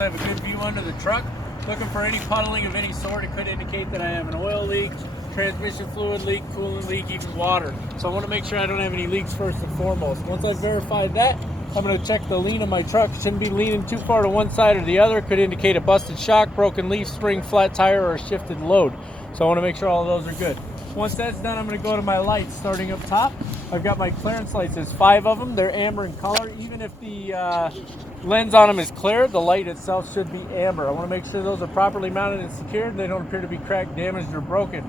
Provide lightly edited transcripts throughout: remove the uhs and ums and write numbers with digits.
I have a good view under the truck. Looking for any puddling of any sort. It could indicate that I have an oil leak, transmission fluid leak, coolant leak, even water. So I want to make sure I don't have any leaks first and foremost. Once I've verified that, I'm going to check the lean of my truck. Shouldn't be leaning too far to one side or the other. Could indicate a busted shock, broken leaf spring, flat tire, or a shifted load. So I want to make sure all of those are good. Once that's done, I'm going to go to my lights. Starting up top, I've got my clearance lights. There's 5 of them. They're amber in color. Even if the lens on them is clear, the light itself should be amber. I want to make sure those are properly mounted and secured. They don't appear to be cracked, damaged, or broken.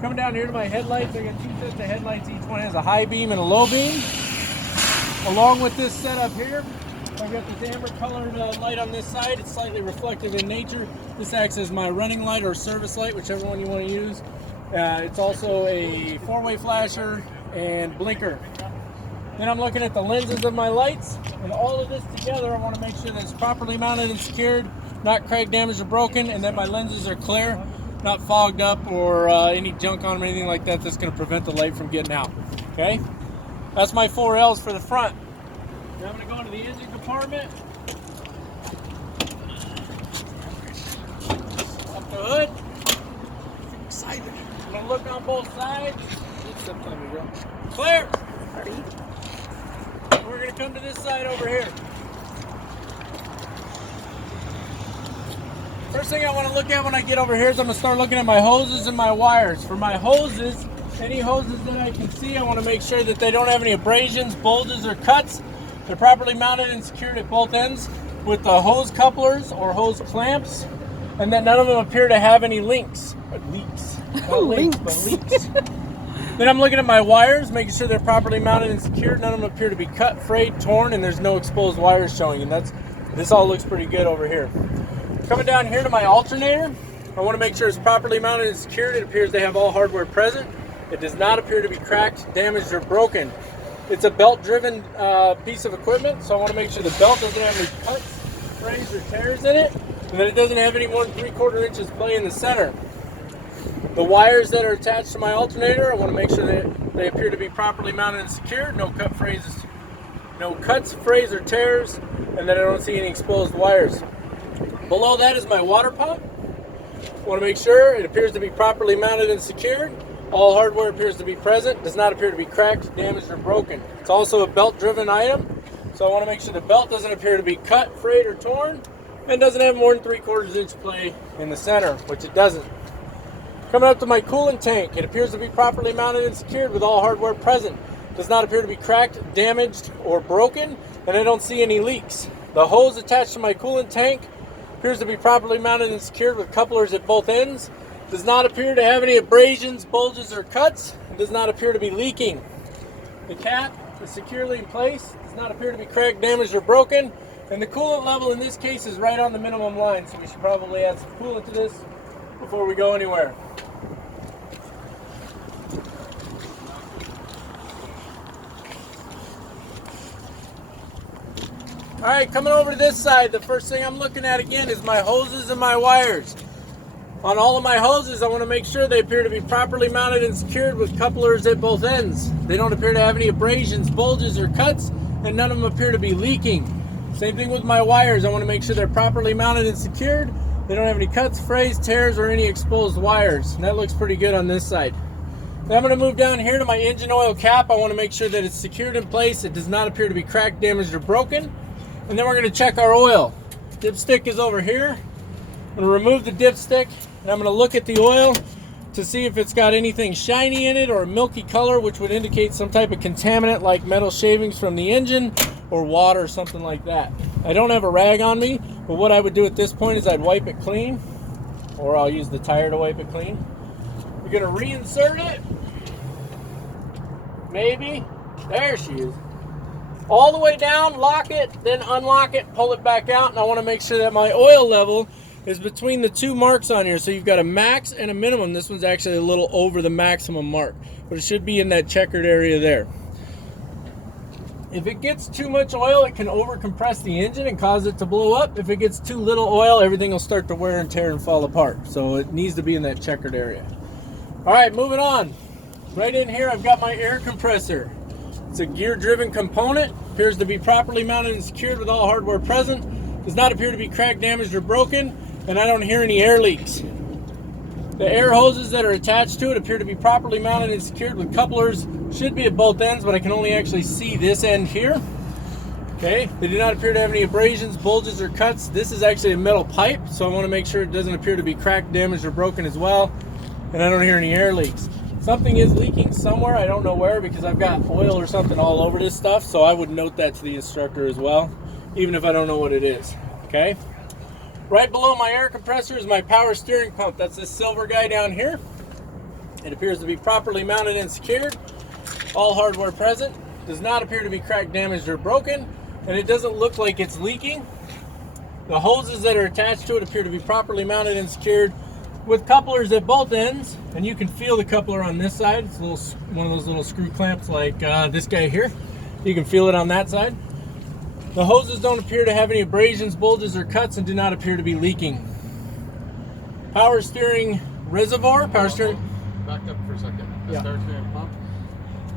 Coming down here to my headlights, I got 2 sets of headlights. Each one has a high beam and a low beam. Along with this setup here, I've got this amber colored light on this side. It's slightly reflective in nature. This acts as my running light or service light, whichever one you want to use. It's also a 4-way flasher and blinker. Then I'm looking at the lenses of my lights, and all of this together I want to make sure that it's properly mounted and secured, not cracked, damaged, or broken, and that my lenses are clear, not fogged up or any junk on them or anything like that that's going to prevent the light from getting out. Okay, that's my 4 L's for the front. Now I'm going to go into the engine compartment, up the hood. I'm excited. I'm going to look on both sides. Clear. We're going to come to this side over here. First thing I want to look at when I get over here is I'm going to start looking at my hoses and my wires. For my hoses, any hoses that I can see, I want to make sure that they don't have any abrasions, bulges, or cuts. They're properly mounted and secured at both ends with the hose couplers or hose clamps, and that none of them appear to have any leaks. Not leaks, but leaks. Then I'm looking at my wires, making sure they're properly mounted and secured. None of them appear to be cut, frayed, torn, and there's no exposed wires showing. And this all looks pretty good over here. Coming down here to my alternator, I want to make sure it's properly mounted and secured. It appears they have all hardware present. It does not appear to be cracked, damaged, or broken. It's a belt-driven piece of equipment, so I want to make sure the belt doesn't have any cuts, frays, or tears in it, and that it doesn't have any more than 3/4 inches play in the center. The wires that are attached to my alternator, I want to make sure that they appear to be properly mounted and secured, no cuts, frays, or tears, and that I don't see any exposed wires. Below that is my water pump. I want to make sure it appears to be properly mounted and secured. All hardware appears to be present, does not appear to be cracked, damaged, or broken. It's also a belt-driven item, so I want to make sure the belt doesn't appear to be cut, frayed, or torn, and doesn't have more than 3/4 inch play in the center, which it doesn't. Coming up to my coolant tank, it appears to be properly mounted and secured with all hardware present. Does not appear to be cracked, damaged, or broken, and I don't see any leaks. The hose attached to my coolant tank appears to be properly mounted and secured with couplers at both ends. Does not appear to have any abrasions, bulges, or cuts, and does not appear to be leaking. The cap is securely in place, does not appear to be cracked, damaged, or broken, and the coolant level in this case is right on the minimum line, so we should probably add some coolant to this before we go anywhere. All right, coming over to this side, the first thing I'm looking at again is my hoses and my wires. On all of my hoses, I want to make sure they appear to be properly mounted and secured with couplers at both ends. They don't appear to have any abrasions, bulges, or cuts, and none of them appear to be leaking. Same thing with my wires. I want to make sure they're properly mounted and secured. They don't have any cuts, frays, tears, or any exposed wires. And that looks pretty good on this side. Now I'm going to move down here to my engine oil cap. I want to make sure that it's secured in place. It does not appear to be cracked, damaged, or broken. And then we're going to check our oil. Dipstick is over here. I'm going to remove the dipstick, and I'm going to look at the oil to see if it's got anything shiny in it or a milky color, which would indicate some type of contaminant like metal shavings from the engine or water or something like that. I don't have a rag on me, but what I would do at this point is I'd wipe it clean, or I'll use the tire to wipe it clean. You're going to reinsert it. Maybe. There she is. All the way down, lock it, then unlock it, pull it back out, and I want to make sure that my oil level is between the 2 marks on here. So you've got a max and a minimum. This one's actually a little over the maximum mark, but it should be in that checkered area there. If it gets too much oil, it can over compress the engine and cause it to blow up. If it gets too little oil, everything will start to wear and tear and fall apart. So it needs to be in that checkered area. All right, moving on. Right in here, I've got my air compressor. It's a gear-driven component. Appears to be properly mounted and secured with all hardware present. does not appear to be cracked, damaged, or broken, and I don't hear any air leaks. The air hoses that are attached to it appear to be properly mounted and secured with couplers. Should be at both ends, but I can only actually see this end here. Okay, they do not appear to have any abrasions, bulges, or cuts. This is actually a metal pipe, so I want to make sure it doesn't appear to be cracked, damaged, or broken as well. And I don't hear any air leaks. Something is leaking somewhere, I don't know where, because I've got oil or something all over this stuff, so I would note that to the instructor as well, even if I don't know what it is. Okay, right below my air compressor is my power steering pump. That's this silver guy down here. It appears to be properly mounted and secured. All hardware present. Does not appear to be cracked, damaged, or broken, and it doesn't look like it's leaking. The hoses that are attached to it appear to be properly mounted and secured with couplers at both ends, and you can feel the coupler on this side. It's a little, one of those little screw clamps like this guy here. You can feel it on that side. The hoses don't appear to have any abrasions, bulges, or cuts, and do not appear to be leaking. Power steering reservoir. Power steering. Back up for a second. The power steering pump.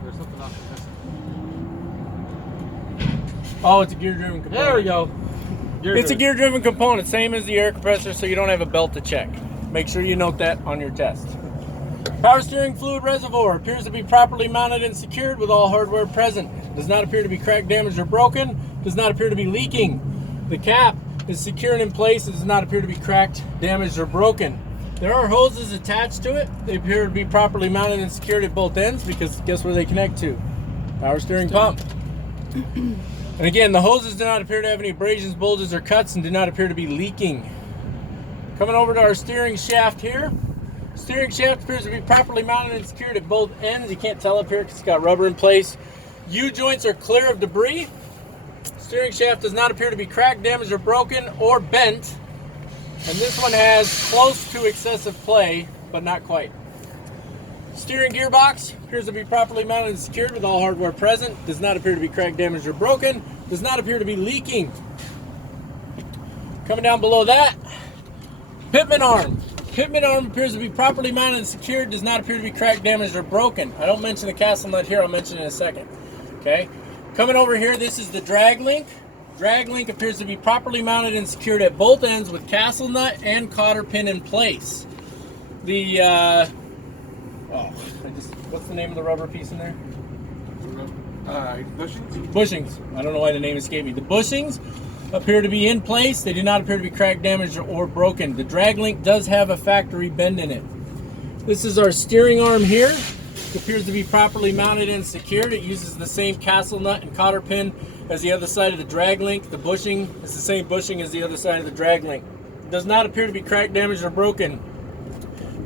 There's something off the Oh, it's a gear-driven component. There we go. It's a gear-driven component, same as the air compressor, so you don't have a belt to check. Make sure you note that on your test. Power steering fluid reservoir appears to be properly mounted and secured with all hardware present. Does not appear to be cracked, damaged, or broken. Does not appear to be leaking. The cap is secure and in place. It does not appear to be cracked, damaged, or broken. There are hoses attached to it. They appear to be properly mounted and secured at both ends, because guess where they connect to? Power steering pump. And again, the hoses do not appear to have any abrasions, bulges, or cuts, and do not appear to be leaking. Coming over to our steering shaft here. Steering shaft appears to be properly mounted and secured at both ends. You can't tell up here because it's got rubber in place. U-joints are clear of debris. Steering shaft does not appear to be cracked, damaged, or broken, or bent. And this one has close to excessive play, but not quite. Steering gearbox appears to be properly mounted and secured with all hardware present. Does not appear to be cracked, damaged, or broken. Does not appear to be leaking. Coming down below that, pitman arm. Pitman arm appears to be properly mounted and secured. Does not appear to be cracked, damaged, or broken. I don't mention the castle nut here. I'll mention it in a second. Okay. Coming over here, this is the drag link. Drag link appears to be properly mounted and secured at both ends with castle nut and cotter pin in place. The what's the name of the rubber piece in there? bushings? Bushings. I don't know why the name escaped me. The bushings appear to be in place. They do not appear to be cracked, damaged, or broken. The drag link does have a factory bend in it. This is our steering arm here. It appears to be properly mounted and secured. It uses the same castle nut and cotter pin as the other side of the drag link. The bushing is the same bushing as the other side of the drag link. It does not appear to be cracked, damaged, or broken.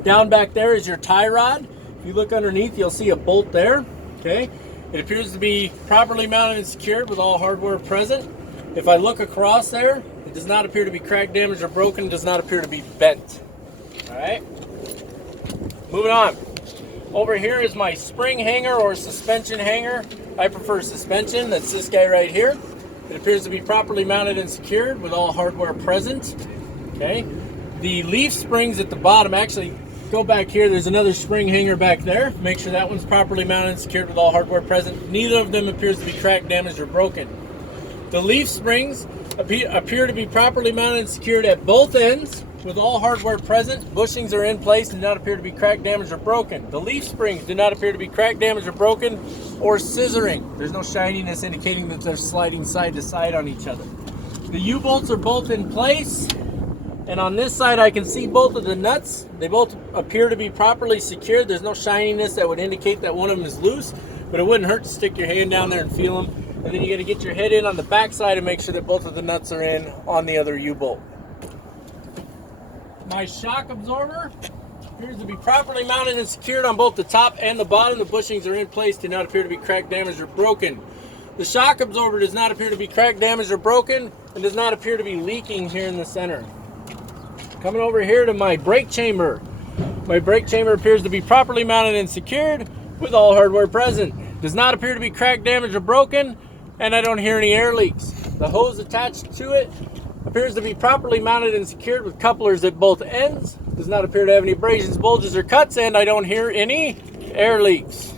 Down back there is your tie rod. If you look underneath, you'll see a bolt there. Okay. It appears to be properly mounted and secured with all hardware present. If I look across there, it does not appear to be cracked, damaged, or broken. It does not appear to be bent. All right. Moving on. Over here is my spring hanger or suspension hanger. I prefer suspension. That's this guy right here. It appears to be properly mounted and secured with all hardware present. Okay. The leaf springs at the bottom, actually, go back here. There's another spring hanger back there. Make sure that one's properly mounted and secured with all hardware present. Neither of them appears to be cracked, damaged, or broken. The leaf springs appear to be properly mounted and secured at both ends with all hardware present. Bushings are in place and do not appear to be cracked, damaged, or broken. The leaf springs do not appear to be cracked, damaged, or broken, or scissoring. There's no shininess indicating that they're sliding side to side on each other. The U-bolts are both in place. And on this side, I can see both of the nuts. They both appear to be properly secured. There's no shininess that would indicate that one of them is loose, but it wouldn't hurt to stick your hand down there and feel them. And then you got to get your head in on the back side and make sure that both of the nuts are in on the other U-bolt. My shock absorber appears to be properly mounted and secured on both the top and the bottom. The bushings are in place, do not appear to be cracked, damaged, or broken. The shock absorber does not appear to be cracked, damaged, or broken, and does not appear to be leaking here in the center. Coming over here to my brake chamber. My brake chamber appears to be properly mounted and secured with all hardware present. Does not appear to be cracked, damaged, or broken, and I don't hear any air leaks. The hose attached to it appears to be properly mounted and secured with couplers at both ends. Does not appear to have any abrasions, bulges, or cuts, and I don't hear any air leaks.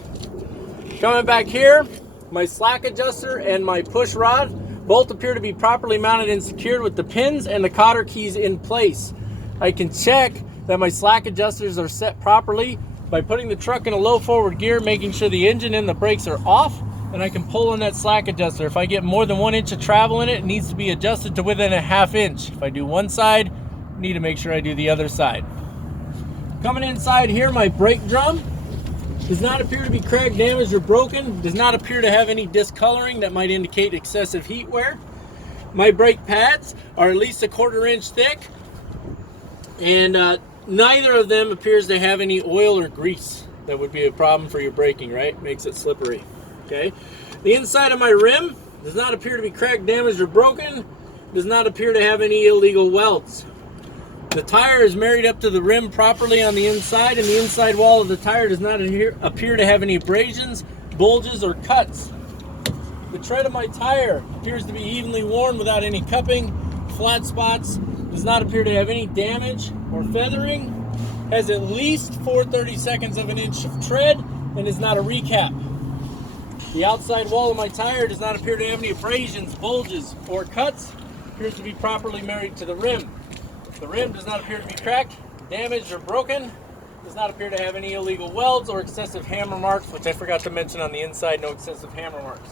Coming back here, my slack adjuster and my push rod Both appear to be properly mounted and secured with the pins and the cotter keys in place. I can check that my slack adjusters are set properly by putting the truck in a low forward gear, making sure the engine and the brakes are off, and I can pull on that slack adjuster. If I get more than 1 inch of travel in it, it needs to be adjusted to within a ½ inch. If I do one side, I need to make sure I do the other side. Coming inside here, my brake drum does not appear to be cracked, damaged, or broken. Does not appear to have any discoloring that might indicate excessive heat wear. My brake pads are at least a ¼ inch thick, and neither of them appears to have any oil or grease that would be a problem for your braking, right? Makes it slippery. Okay. The inside of my rim does not appear to be cracked, damaged, or broken. Does not appear to have any illegal welds. The tire is married up to the rim properly on the inside, and the inside wall of the tire does not appear to have any abrasions, bulges, or cuts. The tread of my tire appears to be evenly worn without any cupping, flat spots, does not appear to have any damage or feathering, has at least 4/32 of an inch of tread, and is not a recap. The outside wall of my tire does not appear to have any abrasions, bulges, or cuts, appears to be properly married to the rim. The rim does not appear to be cracked, damaged, or broken. Does not appear to have any illegal welds or excessive hammer marks, which I forgot to mention on the inside, no excessive hammer marks.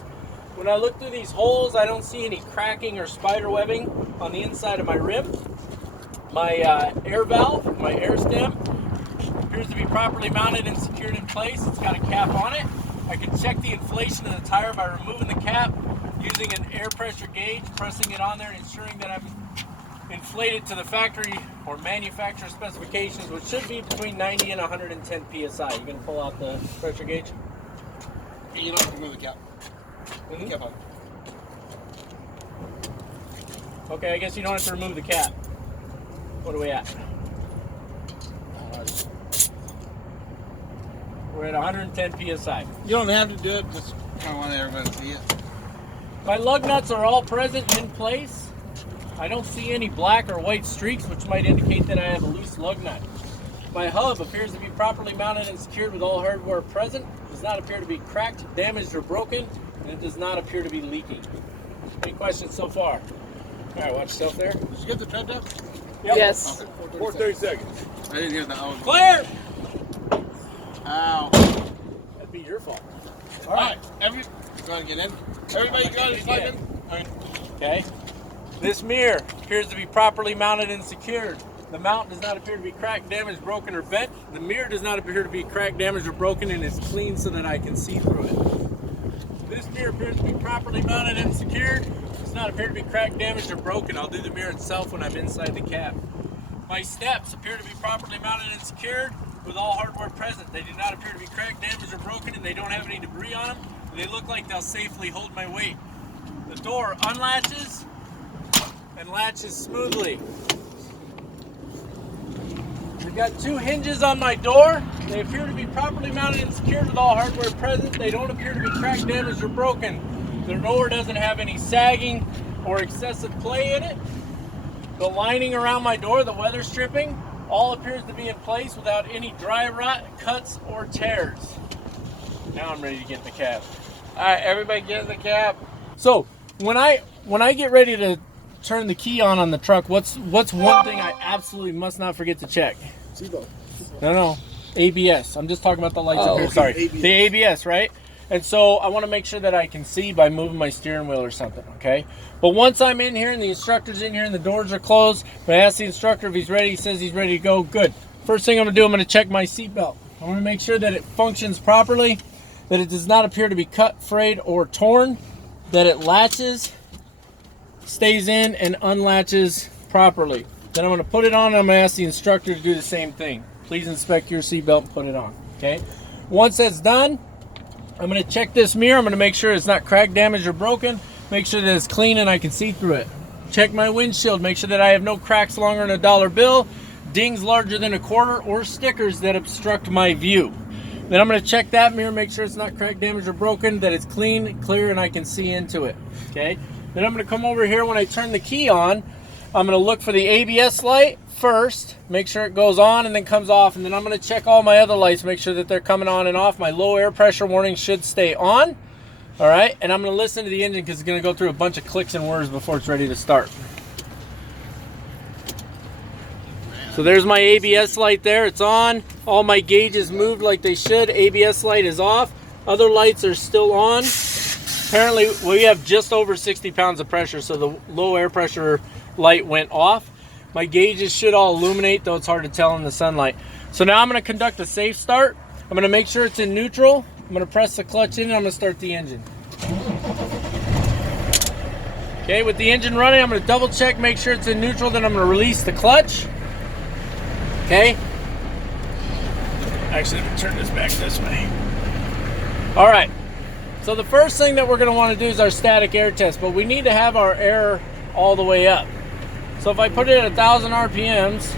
When I look through these holes, I don't see any cracking or spider webbing on the inside of my rim. My air valve, my air stem, appears to be properly mounted and secured in place. It's got a cap on it. I can check the inflation of the tire by removing the cap, using an air pressure gauge, pressing it on there, and ensuring that I've inflated to the factory or manufacturer specifications, which should be between 90 and 110 psi. You gonna pull out the pressure gauge? You don't have to remove the cap. Mm-hmm. Cap on. Okay, I guess you don't have to remove the cap. What are we at? We're at 110 psi. You don't have to do it, just kind of want everybody to see it. My lug nuts are all present in place. I don't see any black or white streaks, which might indicate that I have a loose lug nut. My hub appears to be properly mounted and secured with all hardware present. Does not appear to be cracked, damaged, or broken, and it does not appear to be leaking. Any questions so far? All right, watch yourself there. Did you get the tread up? Yep. Yes. Okay, 4:30 seconds. I didn't hear that. Clear! Ow. That'd be your fault. All right. Go ahead and get in. Everybody go ahead and slide in. All right. Okay. This mirror appears to be properly mounted and secured. The mount does not appear to be cracked, damaged, broken, or bent. The mirror does not appear to be cracked, damaged, or broken, and is clean so that I can see through it. This mirror appears to be properly mounted and secured. Does not appear to be cracked, damaged, or broken. I'll do the mirror itself when I'm inside the cab. My steps appear to be properly mounted and secured with all hardware present. They do not appear to be cracked, damaged, or broken, and they don't have any debris on them. They look like they'll safely hold my weight. The door unlatches and latches smoothly. I've got 2 hinges on my door. They appear to be properly mounted and secured with all hardware present. They don't appear to be cracked, damaged, or broken. The door doesn't have any sagging or excessive play in it. The lining around my door, the weather stripping, all appears to be in place without any dry rot, cuts, or tears. Now I'm ready to get in the cab. All right, everybody get in the cab. So when I get ready to turn the key on the truck, what's one thing I absolutely must not forget to check? Seatbelt. No, ABS. I'm just talking about the lights up here. okay, Sorry, ABS. the ABS, right? And so I want to make sure that I can see by moving my steering wheel or something, okay? But once I'm in here and the instructor's in here and the doors are closed, I ask the instructor if he's ready. He says he's ready to go. Good. First thing I'm going to do, I'm going to check my seatbelt. I want to make sure that it functions properly, that it does not appear to be cut, frayed, or torn, that it latches, stays in, and unlatches properly. Then I'm going to put it on and I'm going to ask the instructor to do the same thing. Please inspect your seatbelt and put it on, okay? Once that's done, I'm going to check this mirror. I'm going to make sure it's not cracked, damaged, or broken. Make sure that it's clean and I can see through it. Check my windshield. Make sure that I have no cracks longer than $1 bill, dings larger than a quarter, or stickers that obstruct my view. Then I'm going to check that mirror, make sure it's not cracked, damaged, or broken, that it's clean, clear, and I can see into it. Okay. Then I'm going to come over here when I turn the key on. I'm going to look for the ABS light first, make sure it goes on and then comes off, and then I'm going to check all my other lights, make sure that they're coming on and off. My low air pressure warning should stay on. All right, and I'm going to listen to the engine because it's going to go through a bunch of clicks and whirs before it's ready to start. So there's my ABS light there. It's on. All my gauges moved like they should. ABS light is off. Other lights are still on. Apparently, we have just over 60 pounds of pressure, so the low air pressure light went off. My gauges should all illuminate, though it's hard to tell in the sunlight. So now I'm going to conduct a safe start. I'm going to make sure it's in neutral. I'm going to press the clutch in and I'm going to start the engine. Okay, with the engine running, I'm going to double check, make sure it's in neutral, then I'm going to release the clutch. Okay. Actually, let me turn this back this way. All right. So the first thing that we're going to want to do is our static air test, but we need to have our air all the way up. So if I put it at 1,000 RPMs,